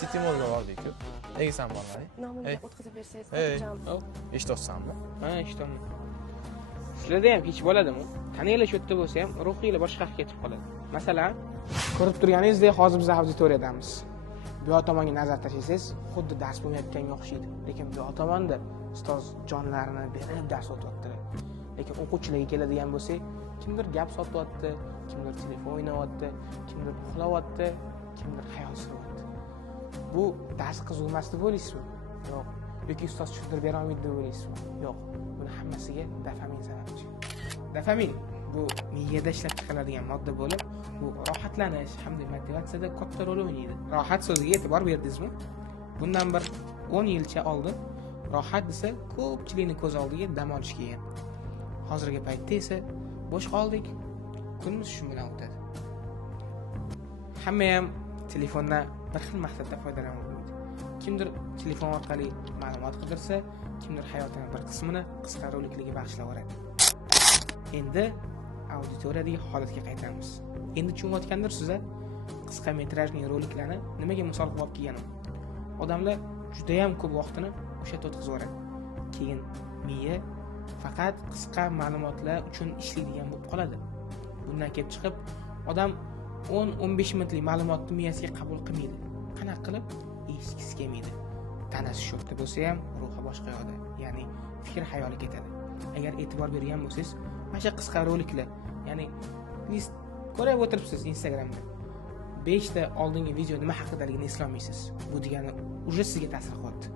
City Mall'da bordik-ku. Nega sen bormading? Nomimga o'tkazib bersangiz Hey. xotirjam. Eshitayapsanmi? Ha, eshitaman. Sizlarda ham hech bo'ladimi? Qaniylar shu yerda bo'lsa ham ruhiylar boshqa yoqqa ketib qoladi. Masalan, ko'rib turganingizdek, hozir biz auditoriyadamiz. Bu yoq tomonga nazar tashlasangiz, xuddi dars bo'lmayotganga o'xshaydi. Lekin bu yoq tomonda ustoz jonlarini berib dars o'tyaptilar. Lekin o'quvchilarga keladigan bo'lsak, kimdir gap sotyapti, kimdir telefon o'ynayapti, kimdir uxlayapti, kimdir xayol suryapti. Bu dars qiziqmas deb o'ylaysizmi? Yo'q. Yoki ustoz tushuntirib bera olmaydi deb o'ylaysizmi? Yo'q. Buni hammasiga dopamin sababchi. Dopamin bu miyada ishlab chiqariladigan modda bo'lib, bu rohatlanish hamda motivatsiyada katta rol o'ynaydi. Rohat so'ziga e'tibor berdingizmi? Bundan bir 10 yilcha oldin rohat desa ko'pchilikning ko'z oldiga dam olish kelgan. Hozirgi paytda esa bo'sh qoldik, kunimiz shu bilan o'tadi. Hamma ham telefondan bir xil maqsadda foydalana olmaydi. Kimdir telefon orqali ma'lumot qidirsa, kimdir hayotining bir qismini qisqa roliklarga bag'ishlaveradi. Endi auditoriyadagi holatga qaytamiz. Endi tushunayotgandirsiz-a, qisqa metrajli roliklarni nimaga misol qilib olib kelganim. Odamlar juda ham ko'p vaqtini o'sha yerda o'tkazaveradi. Keyin miya faqat qisqa ma'lumotlar uchun ishlaydigan bo'lib qoladi. Bundan kelib chiqib, odam 10-15 minutlik ma'lumotni miyasiga qabul qilmaydi. Qanaqa qilib eshitgisi kelmaydi. Tanasi shu yerda bo'lsa ham, ruhi boshqa yoqda, ya'ni fikr xayoli ketadi. Agar e'tibor bergan bo'lsangiz, mana shu qisqa roliklar, ya'ni list ko'rib o'tiribsiz Instagramda. 5 ta oldingi video nima haqidaligini eslolmaysiz. Bu degani uje sizga ta'sir qilyapti.